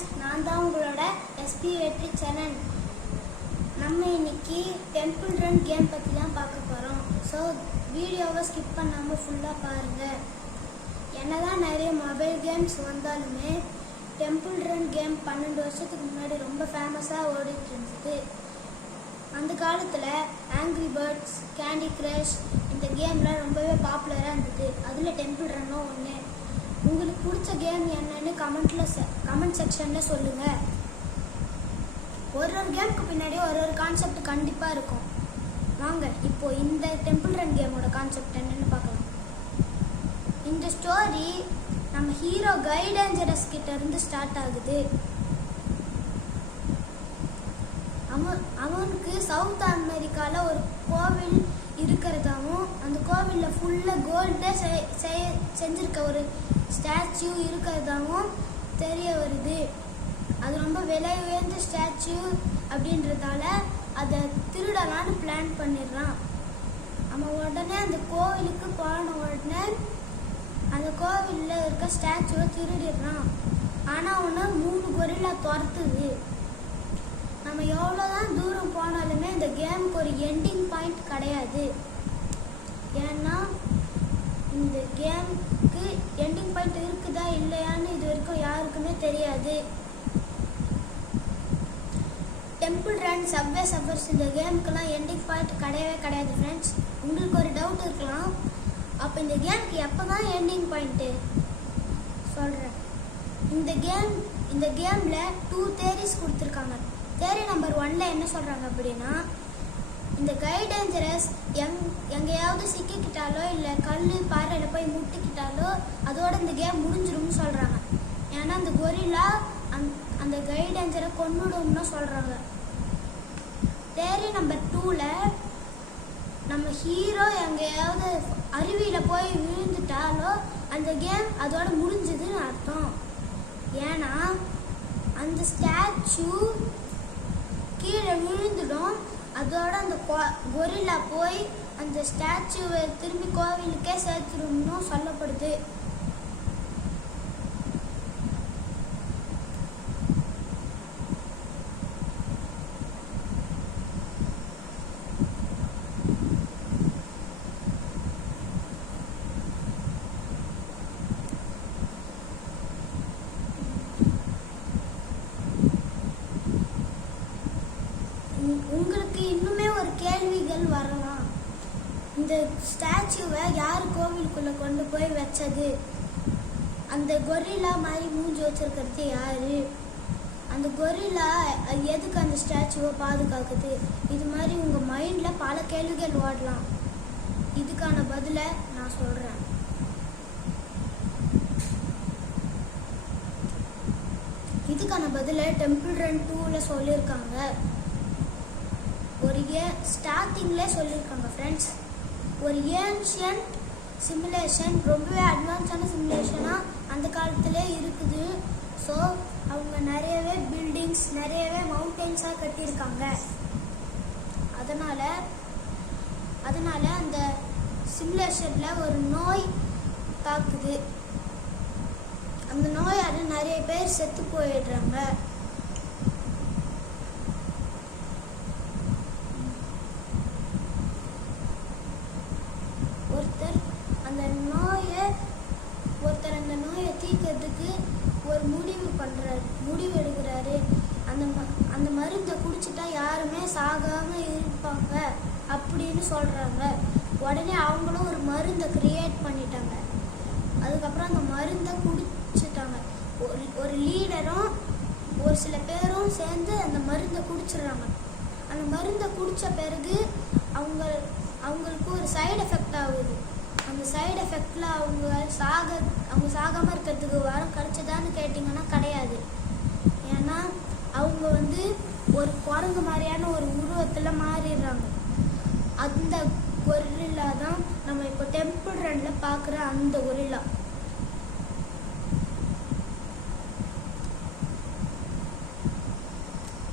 Friends நான் தான் உங்களோட எஸ்பி வெற்றி சரண் நம்ம இன்னைக்கு டெம்பிள் ரன் கேம் பற்றி தான் பார்க்க போகிறோம் ஸோ வீடியோவை ஸ்கிப் பண்ணாமல் ஃபுல்லாக பாருங்கள் என்னதான் நிறைய மொபைல் கேம்ஸ் வந்தாலுமே டெம்பிள் ரன் கேம் பன்னெண்டு வருஷத்துக்கு முன்னாடி ரொம்ப ஃபேமஸாக ஓடிட்டு இருந்தது. அந்த காலத்தில் ஆங்கிரி பேர்ட்ஸ் கேண்டி கிரஷ் இந்த கேம்லாம் ரொம்பவே பாப்புலர் இருந்தது அதில் டெம்பிள் ரன்னும் ஒன்று உங்களுக்கு பிடிச்ச கேம் என்னன்னு கமெண்ட்ல கமெண்ட் செக்ஷனில் சொல்லுங்கள் ஒரு ஒரு கேமுக்கு பின்னாடி ஒரு ஒரு கான்செப்ட் கண்டிப்பாக இருக்கும். வாங்க இப்போ இந்த டெம்பிள் ரன் கேமோட கான்செப்ட் என்னன்னு பார்க்கலாம். இந்த ஸ்டோரி நம்ம ஹீரோ கைடேஞ்சரஸ் கிட்ட இருந்து ஸ்டார்ட் ஆகுது. அவன் அவனுக்கு சவுத் அமெரிக்காவில் ஒரு கோவில் இருக்கிறதாவும் அந்த கோவிலில் ஃபுல்லாக கோல்டே செஞ்சிருக்க ஒரு ஸ்டாச்சு இருக்கிறதாகவும் தெரிய வருது. அது ரொம்ப விலை உயர்ந்த ஸ்டாச்சு அப்படின்றதால அதை திருடலான்னு பிளான் பண்ணிடுறான் அவன் உடனே அந்த கோவிலுக்கு போன உடனே அந்த கோவிலில் இருக்க ஸ்டாச்சுவை திருடிடுறான் ஆனால் அவனை மூணு கொரில்லா துரத்துது. நம்ம எவ்வளோதான் தூரம் போனாலுமே இந்த கேமுக்கு ஒரு எண்டிங் பாயிண்ட் கிடையாது. ஏன்னா இந்த கேமுக்கு எண்டிங் பாயிண்ட் இருக்குதா இல்லையான்னு இது வரைக்கும் யாருக்குமே தெரியாது. டெம்பிள் ரன் சப்வே சஃபர்ஸ் இந்த கேமுக்கெல்லாம் எண்டிங் பாயிண்ட் கிடையவே கிடையாது ஃப்ரெண்ட்ஸ் உங்களுக்கு ஒரு டவுட் இருக்கலாம். அப்போ இந்த கேமுக்கு எப்போ தான் எண்டிங் பாயிண்ட்டு சொல்கிறேன் இந்த கேம் இந்த கேமில் டூ தேரிஸ் கொடுத்துருக்காங்க. தேரி நம்பர் ஒன்னில் என்ன சொல்கிறாங்க அப்படின்னா இந்த கைடேஞ்சரஸ் எங் எங்கேயாவது சிக்கிக்கிட்டாலோ இல்லை கல் பாறையில் போய் முட்டிக்கிட்டாலோ அதோட இந்த கேம் முடிஞ்சிடும்னு சொல்கிறாங்க ஏன்னா அந்த கொரில்லா அந் அந்த கைடேஞ்சரை கொண்டுடும்னு சொல்கிறாங்க தேரி நம்பர் டூவில் நம்ம ஹீரோ எங்கேயாவது அருவியில் போய் விழுந்துட்டாலோ அந்த கேம் அதோட முடிஞ்சதுன்னு அர்த்தம். ஏன்னா அந்த ஸ்டாச்சு கீழே விழுந்துடும். அதோட அந்த கொரில்லா போய் அந்த ஸ்டாச்சுவை திரும்பி கோவிலுக்கே சேர்த்துரும்னு சொல்லப்படுது உங்- உங்களுக்கு இன்னுமே ஒரு கேள்விகள் வரலாம் இந்த ஸ்டாச்சுவை யார் கோவிலுக்குள்ள கொண்டு போய் வச்சது? அந்த கொரில்லா மாதிரி மூஞ்சி வச்சிருக்கிறது யாரு? அந்த கொரில்லா எதுக்கு அந்த ஸ்டாச்சுவை பாதுகாக்குது? இது மாதிரி உங்க மைண்ட்ல பல கேள்விகள் ஓடலாம். இதுக்கான பதிலை நான் சொல்றேன். இதுக்கான பதிலை டெம்பிள் ரன் டூவில் சொல்லியிருக்காங்க. ஒரு ஏ ஸ்டார்டிங்லே சொல்லியிருக்காங்க ஃப்ரெண்ட்ஸ் ஒரு ஏன்ஷியன்ட் சிமுலேஷன் ரொம்பவே அட்வான்ஸான சிமுலேஷனாக அந்த காலத்திலே இருக்குது. ஸோ அவங்க நிறையவே பில்டிங்ஸ் நிறையவே மவுண்டெயின்ஸாக கட்டியிருக்காங்க. அதனால் அதனால் அந்த சிமுலேஷனில் ஒரு நோய் தாக்குது. அந்த நோயால் நிறைய பேர் செத்து போயிடுறாங்க ஒருத்தர் அந்த நோயை ஒருத்தர் அந்த நோயை தீர்க்கறதுக்கு ஒரு முடிவு பண்ணுறாரு முடிவு எடுக்கிறாரு அந்த ம- அந்த மருந்தை குடிச்சிட்டா யாருமே சாகாம இருப்பாங்க அப்படின்னு சொல்றாங்க. உடனே அவங்களும் ஒரு மருந்தை கிரியேட் பண்ணிட்டாங்க. அதுக்கப்புறம் அந்த மருந்தை குடிச்சிட்டாங்க. ஒரு ஒரு லீடரும் ஒரு சில பேரும் சேர்ந்து அந்த மருந்தை குடிச்சிடுறாங்க. அந்த மருந்தை குடிச்ச பிறகு அவங்க அவங்களுக்கு ஒரு சைடு எஃபெக்ட் ஆகுது. சைடு எஃபெக்டில் அவங்க சாக அவங்க சாகாமல் இருக்கிறதுக்கு வரம் கிடைச்சதான்னு கேட்டிங்கன்னா கிடையாது. ஏன்னா அவங்க வந்து ஒரு குரங்கு மாதிரியான ஒரு உருவத்தில் மாறிடுறாங்க. அந்த கொரில்லா தான் நம்ம இப்போ டெம்பிள் ரன்ல பார்க்குற அந்த கொரில்லா.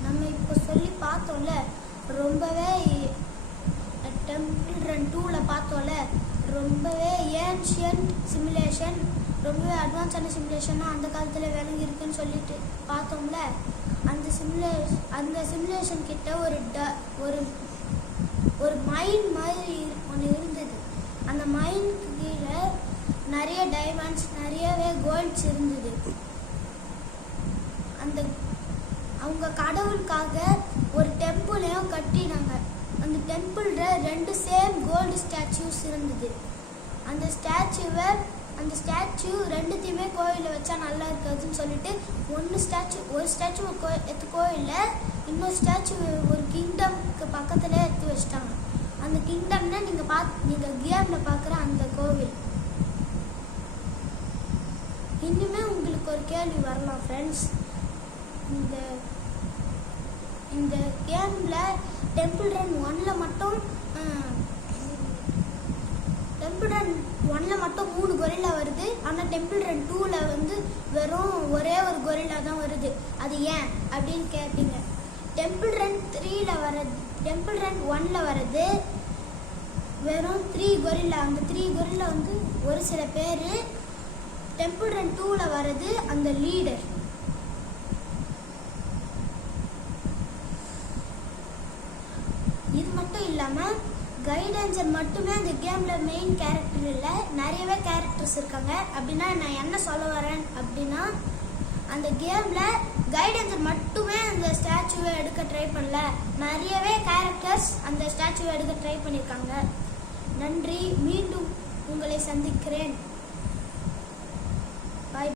நம்ம இப்போ சொல்லி பார்த்தோம்ல ரொம்பவே டெம்பிள் ரன் டூவில் பார்த்தோம்ல ரொம்பவே ஏன்ஷியன்ட் சிமுலேஷன் ரொம்பவே அட்வான்ஸான சிமுலேஷனாக அந்த காலத்தில் விளங்கி இருக்குன்னு சொல்லிட்டு பார்த்தோம்ல. அந்த சிமுலே அந்த சிமுலேஷன் கிட்ட ஒரு ட ஒரு ஒரு மைண்ட் மாதிரி ஒன்று இருந்தது. அந்த மைண்டுக்கு கீழே நிறைய டைமண்ட்ஸ் நிறையவே கோல்ட்ஸ் இருந்தது. அந்த அவங்க கடவுளுக்காக ஒரு டெம்பிளையும் கட்டினாங்க. அந்த டெம்பிளில் ரெண்டு சேம் கோல்டு ஸ்டாச்சூஸ் இருந்தது. அந்த ஸ்டாச்சுவை அந்த ஸ்டாச்சு ரெண்டுத்தையுமே கோயிலில் வச்சா நல்லா இருக்காதுன்னு சொல்லிட்டு ஒன்று ஸ்டாச்சு ஒரு ஸ்டாச்சு கோ எத்து கோயிலில் இன்னொரு ஸ்டாச்சு ஒரு கிங்டம்க்கு பக்கத்தில் எடுத்து வச்சிட்டாங்க. அந்த கிங்டம்னா நீங்கள் பார்த்து நீங்கள் கேமில் பார்க்குற அந்த கோவில். இன்னுமே உங்களுக்கு ஒரு கேள்வி வரலாம் ஃப்ரெண்ட்ஸ் இந்த இந்த கேமில் டெம்பிள் ரன் ஒன்ல மட்டும் டெம்பிள் ரன் ஒன்ல மட்டும் மூணு கொரில்லா வருது. ஆனால் டெம்பிள் ரன் டூவில் வந்து வெறும் ஒரே ஒரு கொரில்லா தான் வருது. அது ஏன் அப்படின்னு கேட்பீங்க டெம்பிள் ரன் த்ரீல வர்றது டெம்பிள் ரன் ஒன்ல வர்றது வெறும் த்ரீ கொரில்லா. அந்த த்ரீ கொரில்லா வந்து ஒரு சில பேர் டெம்பிள் ரன் டூவில் வர்றது அந்த லீடர் இது மட்டும் இல்லாமல் கைடன்சர் மட்டுமே அந்த கேமில் மெயின் கேரக்டர் இல்லை. நிறையவே கேரக்டர்ஸ் இருக்காங்க. அப்படின்னா நான் என்ன சொல்ல வரேன் அப்படின்னா அந்த கேமில் கைடன்சர் மட்டுமே அந்த ஸ்டாச்சுவை எடுக்க ட்ரை பண்ணல. நிறையவே கேரக்டர்ஸ் அந்த ஸ்டாச்சுவை எடுக்க ட்ரை பண்ணியிருக்காங்க நன்றி. மீண்டும் உங்களை சந்திக்கிறேன்.